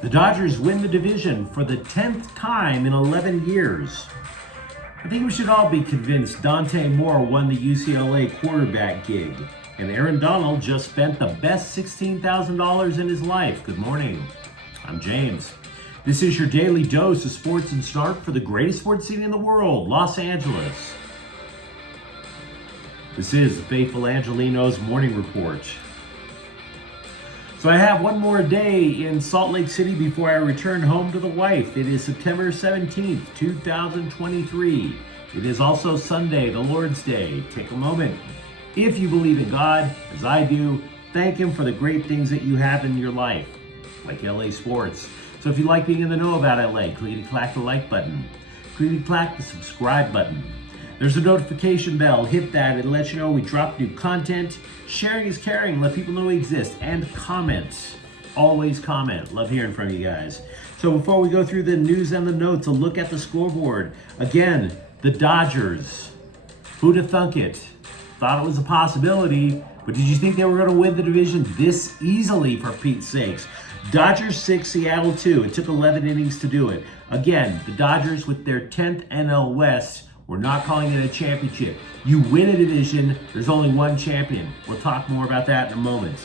The Dodgers win the division for the 10th time in 11 years. I think we should all be convinced Dante Moore won the UCLA quarterback gig. And Aaron Donald just spent the best $16,000 in his life. Good morning. I'm James. This is your daily dose of sports and snark for the greatest sports city in the world, Los Angeles. This is the faithful Angelenos morning report. So I have one more day in Salt Lake City before I return home to the wife. It is September 17th, 2023. It is also Sunday, the Lord's Day. Take a moment. If you believe in God, as I do, thank Him for the great things that you have in your life, like LA sports. So if you like being in the know about LA, clickety-clack the like button. Clickety-clack the subscribe button. There's a notification bell. Hit that. It'll let you know we drop new content. Sharing is caring. Let people know we exist. And comment. Always comment. Love hearing from you guys. So before we go through the news and the notes, a look at the scoreboard. Again, the Dodgers. Who'd have thunk it? Thought it was a possibility, but did you think they were going to win the division this easily, for Pete's sakes? Dodgers 6, Seattle 2. It took 11 innings to do it. Again, the Dodgers with their 10th NL West. We're not calling it a championship. You win a division, there's only one champion. We'll talk more about that in a moment.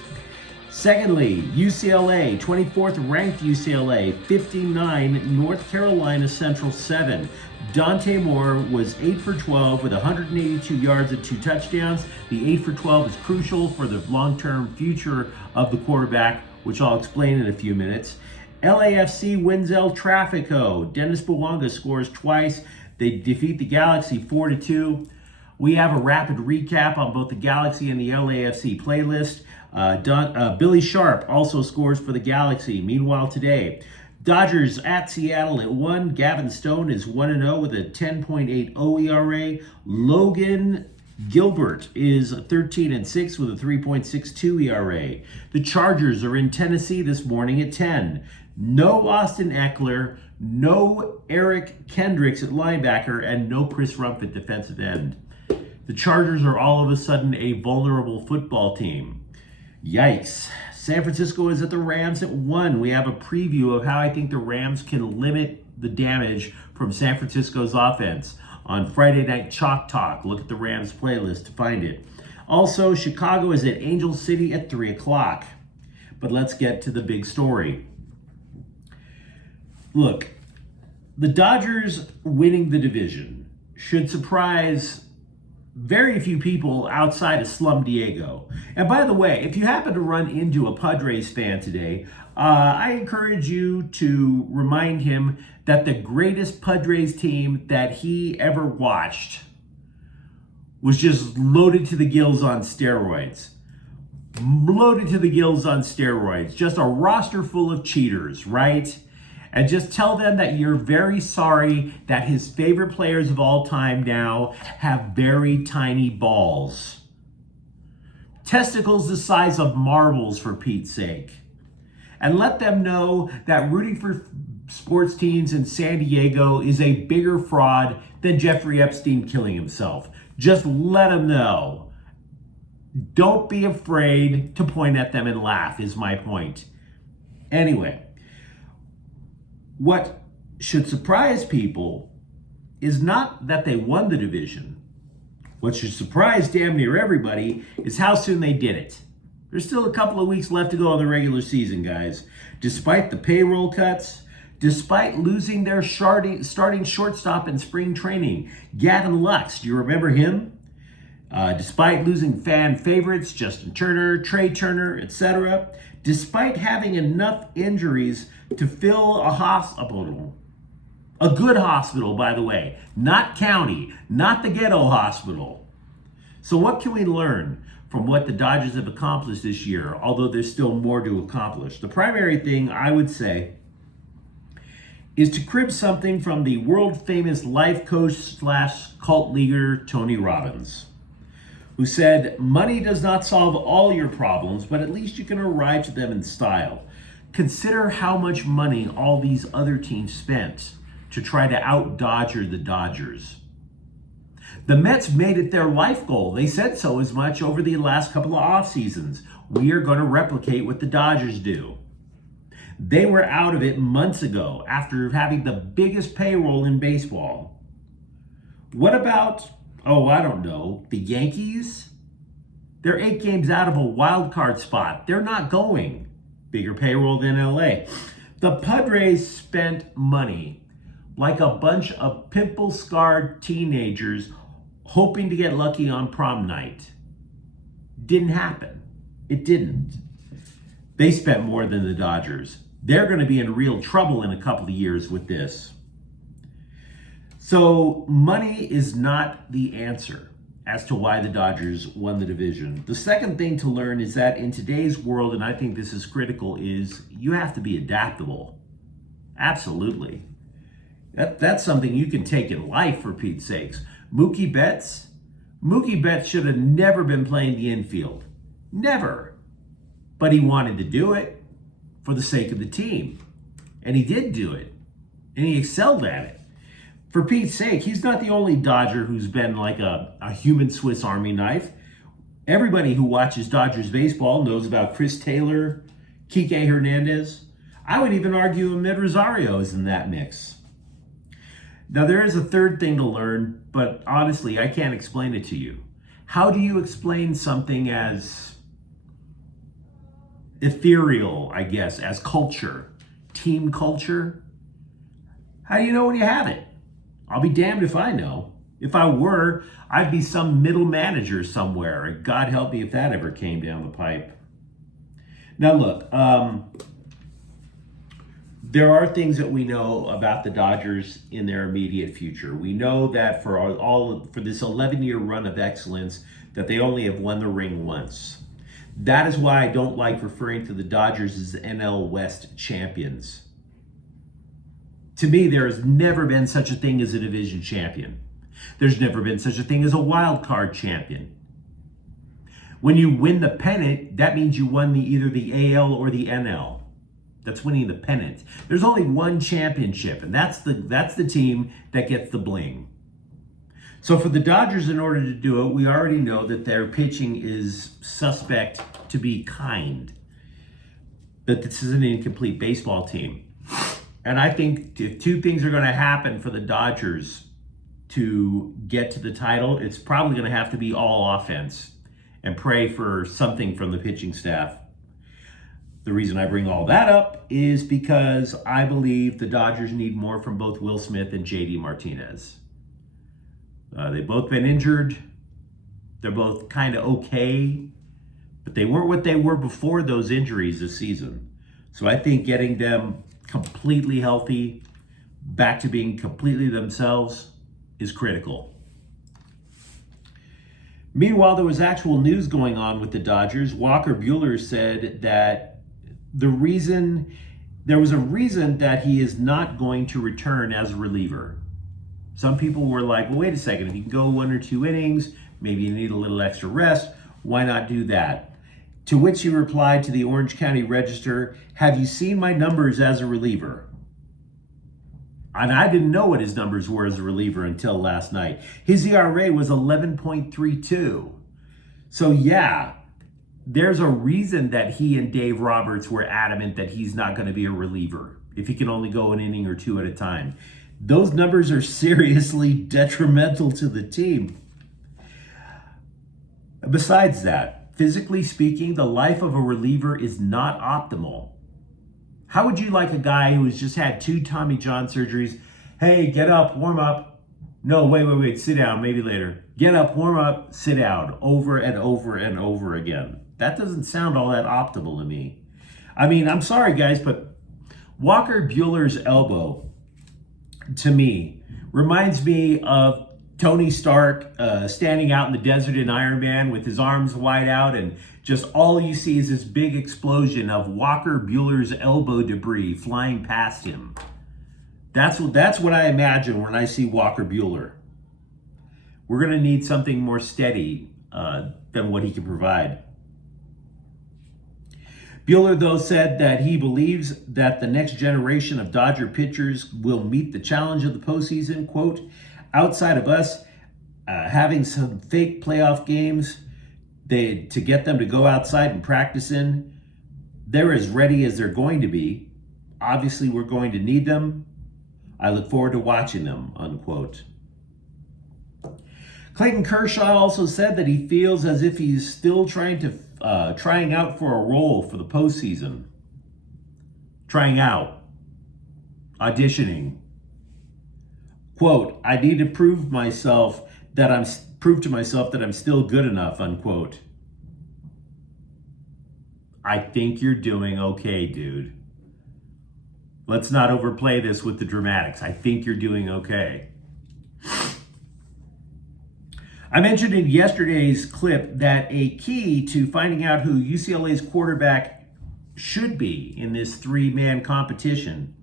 Secondly, UCLA, 24th ranked UCLA, 59, North Carolina Central 7. Dante Moore was 8 for 12 with 182 yards and 2 touchdowns. The 8 for 12 is crucial for the long-term future of the quarterback, which I'll explain in a few minutes. LAFC wins El Trafico. Dennis Bouanga scores twice. They defeat the Galaxy 4-2. We have a rapid recap on both the Galaxy and the LAFC playlist. Billy Sharp also scores for the Galaxy. Meanwhile today, Dodgers at Seattle at 1. Gavin Stone is 1-0 with a 10.80 ERA. Logan Gilbert is 13-6 with a 3.62 ERA. The Chargers are in Tennessee this morning at 10. No Austin Eckler, no Eric Kendricks at linebacker, and no Chris Rumpf at defensive end. The Chargers are all of a sudden a vulnerable football team. Yikes. San Francisco is at the Rams at 1. We have a preview of how I think the Rams can limit the damage from San Francisco's offense on Friday Night Chalk Talk. Look at the Rams playlist to find it. Also, Chicago is at Angel City at 3 o'clock. But let's get to the big story. Look, the Dodgers winning the division should surprise very few people outside of Slum Diego. And by the way, if you happen to run into a Padres fan today, I encourage you to remind him that the greatest Padres team that he ever watched was just loaded to the gills on steroids. Loaded to the gills on steroids. Just a roster full of cheaters, right? And just tell them that you're very sorry that his favorite players of all time now have very tiny balls. Testicles the size of marbles, for Pete's sake. And let them know that rooting for sports teams in San Diego is a bigger fraud than Jeffrey Epstein killing himself. Just let them know. Don't be afraid to point at them and laugh, is my point. Anyway. What should surprise people is not that they won the division. What should surprise damn near everybody is how soon they did it. There's still a couple of weeks left to go in the regular season, guys. Despite the payroll cuts, despite losing their starting shortstop in spring training, Gavin Lux, do you remember him? Despite losing fan favorites, Justin Turner, Trey Turner, etc., despite having enough injuries to fill a hospital, a good hospital, by the way, not county, not the ghetto hospital. So what can we learn from what the Dodgers have accomplished this year, although there's still more to accomplish? The primary thing I would say is to crib something from the world-famous life coach / cult leader, Tony Robbins, who said, money does not solve all your problems, but at least you can arrive to them in style. Consider how much money all these other teams spent to try to out-Dodger the Dodgers. The Mets made it their life goal. They said so as much over the last couple of off seasons. We are going to replicate what the Dodgers do. They were out of it months ago after having the biggest payroll in baseball. What about, I don't know, the Yankees? They're 8 games out of a wild card spot. They're not going. Bigger payroll than LA. The Padres spent money like a bunch of pimple-scarred teenagers hoping to get lucky on prom night. Didn't happen. It didn't. They spent more than the Dodgers. They're going to be in real trouble in a couple of years with this. So money is not the answer as to why the Dodgers won the division. The second thing to learn is that in today's world, and I think this is critical, is you have to be adaptable. Absolutely. That's something you can take in life, for Pete's sakes. Mookie Betts should have never been playing the infield. Never. But he wanted to do it for the sake of the team. And he did do it. And he excelled at it. For Pete's sake, he's not the only Dodger who's been like a human Swiss Army knife. Everybody who watches Dodgers baseball knows about Chris Taylor, Kike Hernandez. I would even argue Amed Rosario is in that mix. Now, there is a third thing to learn, but honestly, I can't explain it to you. How do you explain something as ethereal, I guess, as culture, team culture? How do you know when you have it? I'll be damned if I know. If I were, I'd be some middle manager somewhere. God help me if that ever came down the pipe. Now look, there are things that we know about the Dodgers in their immediate future. We know that for this 11-year run of excellence, that they only have won the ring once. That is why I don't like referring to the Dodgers as NL West champions. To me, there has never been such a thing as a division champion. There's never been such a thing as a wild card champion. When you win the pennant, that means you won either the AL or the NL. That's winning the pennant. There's only one championship, and that's the team that gets the bling. So for the Dodgers, in order to do it, we already know that their pitching is suspect to be kind. That this is an incomplete baseball team. And I think if 2 things are going to happen for the Dodgers to get to the title, it's probably going to have to be all offense and pray for something from the pitching staff. The reason I bring all that up is because I believe the Dodgers need more from both Will Smith and JD Martinez. They've both been injured. They're both kind of okay, but they weren't what they were before those injuries this season. So I think getting them completely healthy, back to being completely themselves, is critical. Meanwhile, there was actual news going on with the Dodgers. Walker Buehler said that there was a reason that he is not going to return as a reliever. Some people were like, well, wait a second, if you can go 1 or 2 innings, maybe you need a little extra rest, why not do that? To which he replied to the Orange County Register, have you seen my numbers as a reliever? And I didn't know what his numbers were as a reliever until last night. His ERA was 11.32. So yeah, there's a reason that he and Dave Roberts were adamant that he's not going to be a reliever if he can only go 1 inning or 2 at a time. Those numbers are seriously detrimental to the team. Besides that, physically speaking, the life of a reliever is not optimal. How would you like a guy who has just had 2 Tommy John surgeries? Hey, get up, warm up. No, wait, sit down, maybe later. Get up, warm up, sit down, over and over and over again. That doesn't sound all that optimal to me. I mean, I'm sorry, guys, but Walker Buehler's elbow, to me, reminds me of Tony Stark standing out in the desert in Iron Man with his arms wide out, and just all you see is this big explosion of Walker Buehler's elbow debris flying past him. That's what I imagine when I see Walker Buehler. We're going to need something more steady than what he can provide. Buehler, though, said that he believes that the next generation of Dodger pitchers will meet the challenge of the postseason. Quote, outside of us having some fake playoff games to get them to go outside and practice in, they're as ready as they're going to be. Obviously, we're going to need them. I look forward to watching them, unquote. Clayton Kershaw also said that he feels as if he's still trying out for a role for the postseason. Trying out. Auditioning. Quote, I need to prove to myself that I'm still good enough, unquote. I think you're doing okay, dude. Let's not overplay this with the dramatics. I think you're doing okay. I mentioned in yesterday's clip that a key to finding out who UCLA's quarterback should be in this three-man competition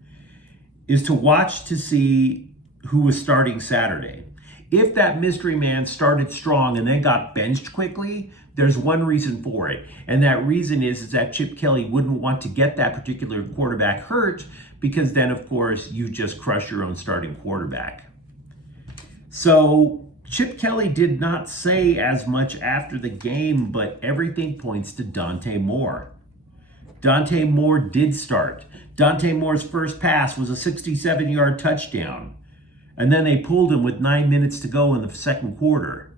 is to watch to see who was starting Saturday. If that mystery man started strong and then got benched quickly, there's one reason for it. And that reason is that Chip Kelly wouldn't want to get that particular quarterback hurt, because then, of course, you just crush your own starting quarterback. So Chip Kelly did not say as much after the game, but everything points to Dante Moore. Dante Moore did start. Dante Moore's first pass was a 67-yard touchdown. And then they pulled him with 9 minutes to go in the second quarter.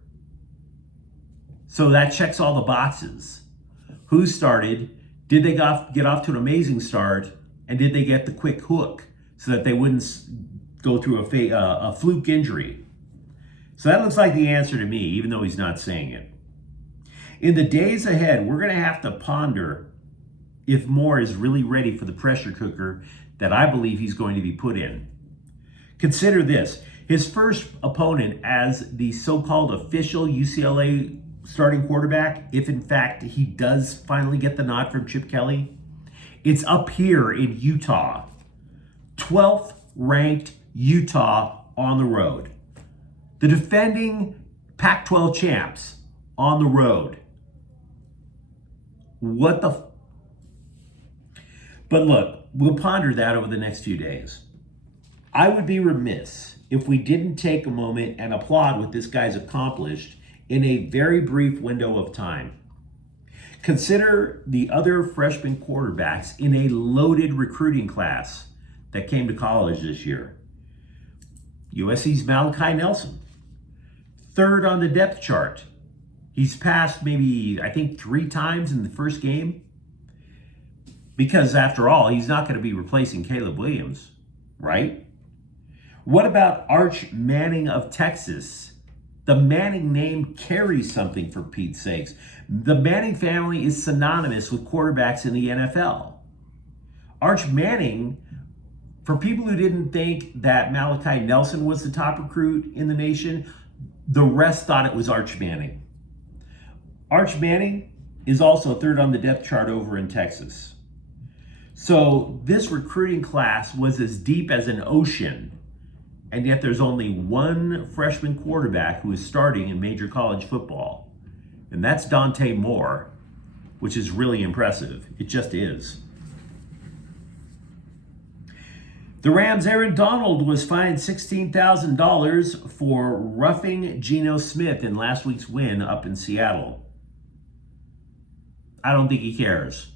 So that checks all the boxes. Who started? Did they get off to an amazing start? And did they get the quick hook so that they wouldn't go through a fluke injury? So that looks like the answer to me, even though he's not saying it. In the days ahead, we're going to have to ponder if Moore is really ready for the pressure cooker that I believe he's going to be put in. Consider this. His first opponent as the so-called official UCLA starting quarterback, if in fact he does finally get the nod from Chip Kelly, it's up here in Utah. 12th ranked Utah on the road. The defending Pac-12 champs on the road. But look, we'll ponder that over the next few days. I would be remiss if we didn't take a moment and applaud what this guy's accomplished in a very brief window of time. Consider the other freshman quarterbacks in a loaded recruiting class that came to college this year. USC's Malachi Nelson, third on the depth chart. He's passed maybe, I think, 3 times in the first game. Because after all, he's not going to be replacing Caleb Williams, right? What about Arch Manning of Texas? The Manning name carries something, for Pete's sakes. The Manning family is synonymous with quarterbacks in the NFL. Arch Manning, for people who didn't think that Malachi Nelson was the top recruit in the nation, the rest thought it was Arch Manning. Arch Manning is also third on the depth chart over in Texas. So this recruiting class was as deep as an ocean, and yet there's only one freshman quarterback who is starting in major college football, and that's Dante Moore, which is really impressive. It just is. The Rams' Aaron Donald was fined $16,000 for roughing Geno Smith in last week's win up in Seattle. I don't think he cares.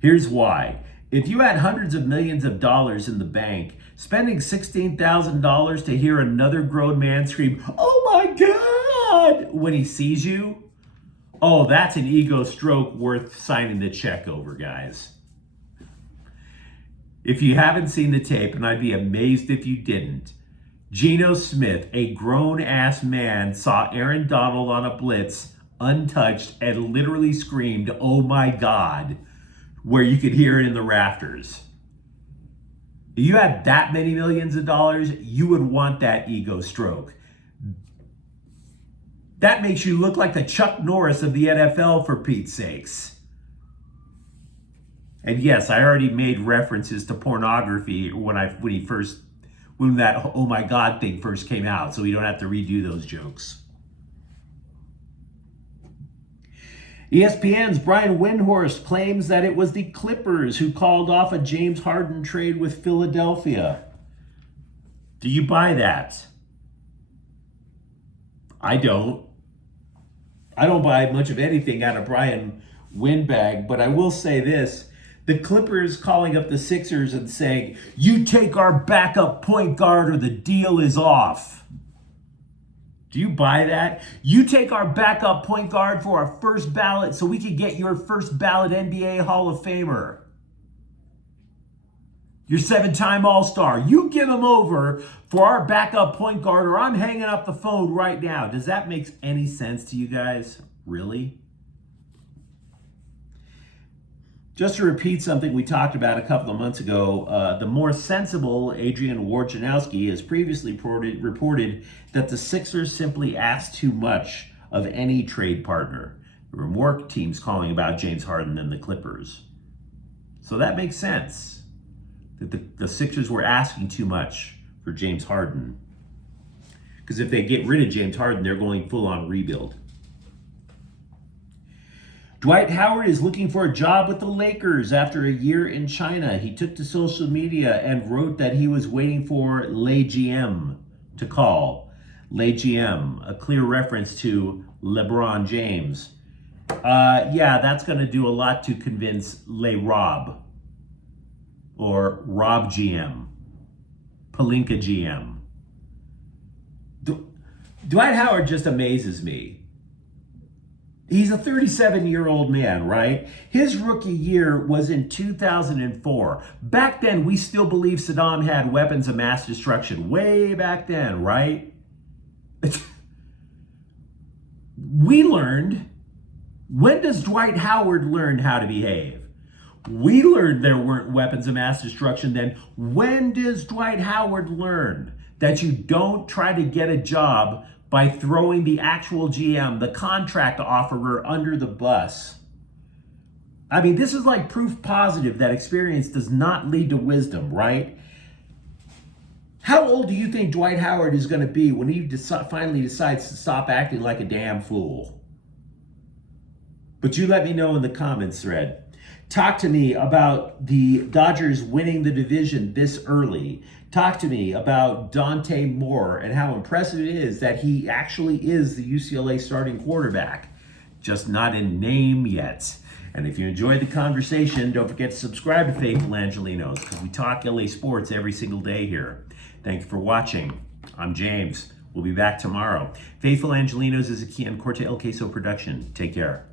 Here's why. If you had hundreds of millions of dollars in the bank, spending $16,000 to hear another grown man scream, "Oh my God," when he sees you, oh, that's an ego stroke worth signing the check over, guys. If you haven't seen the tape, and I'd be amazed if you didn't, Geno Smith, a grown-ass man, saw Aaron Donald on a blitz, untouched, and literally screamed, "Oh my God," where you could hear it in the rafters. If you had that many millions of dollars, you would want that ego stroke. That makes you look like the Chuck Norris of the NFL, for Pete's sakes. And yes, I already made references to pornography when that "oh my God" thing first came out, so we don't have to redo those jokes. ESPN's Brian Windhorst claims that it was the Clippers who called off a James Harden trade with Philadelphia. Do you buy that? I don't. I don't buy much of anything out of Brian Windbag, but I will say this. The Clippers calling up the Sixers and saying, "You take our backup point guard or the deal is off." Do you buy that? You take our backup point guard for our first ballot so we can get your first ballot NBA Hall of Famer. Your 7-time All-Star. You give him over for our backup point guard or I'm hanging up the phone right now. Does that make any sense to you guys? Really? Just to repeat something we talked about a couple of months ago, the more sensible Adrian Wojnarowski has previously reported that the Sixers simply asked too much of any trade partner. There were more teams calling about James Harden than the Clippers. So that makes sense, that the Sixers were asking too much for James Harden. Because if they get rid of James Harden, they're going full-on rebuild. Dwight Howard is looking for a job with the Lakers after a year in China. He took to social media and wrote that he was waiting for Le GM to call. Le GM, a clear reference to LeBron James. Yeah, that's going to do a lot to convince Le Rob or Rob GM, Palinka GM. Dwight Howard just amazes me. He's a 37-year-old man, right? His rookie year was in 2004. Back then, we still believe Saddam had weapons of mass destruction. Way back then, right? We learned. When does Dwight Howard learn how to behave? We learned there weren't weapons of mass destruction then. When does Dwight Howard learn that you don't try to get a job by throwing the actual GM, the contract offerer, under the bus? I mean, this is like proof positive that experience does not lead to wisdom, right? How old do you think Dwight Howard is going to be when he finally decides to stop acting like a damn fool? But you let me know in the comments thread. Talk to me about the Dodgers winning the division this early. Talk to me about Dante Moore and how impressive it is that he actually is the UCLA starting quarterback, just not in name yet. And if you enjoyed the conversation, don't forget to subscribe to Faithful Angelenos, because we talk LA sports every single day here. Thank you for watching. I'm James. We'll be back tomorrow. Faithful Angelenos is a Kian Corte El Queso production. Take care.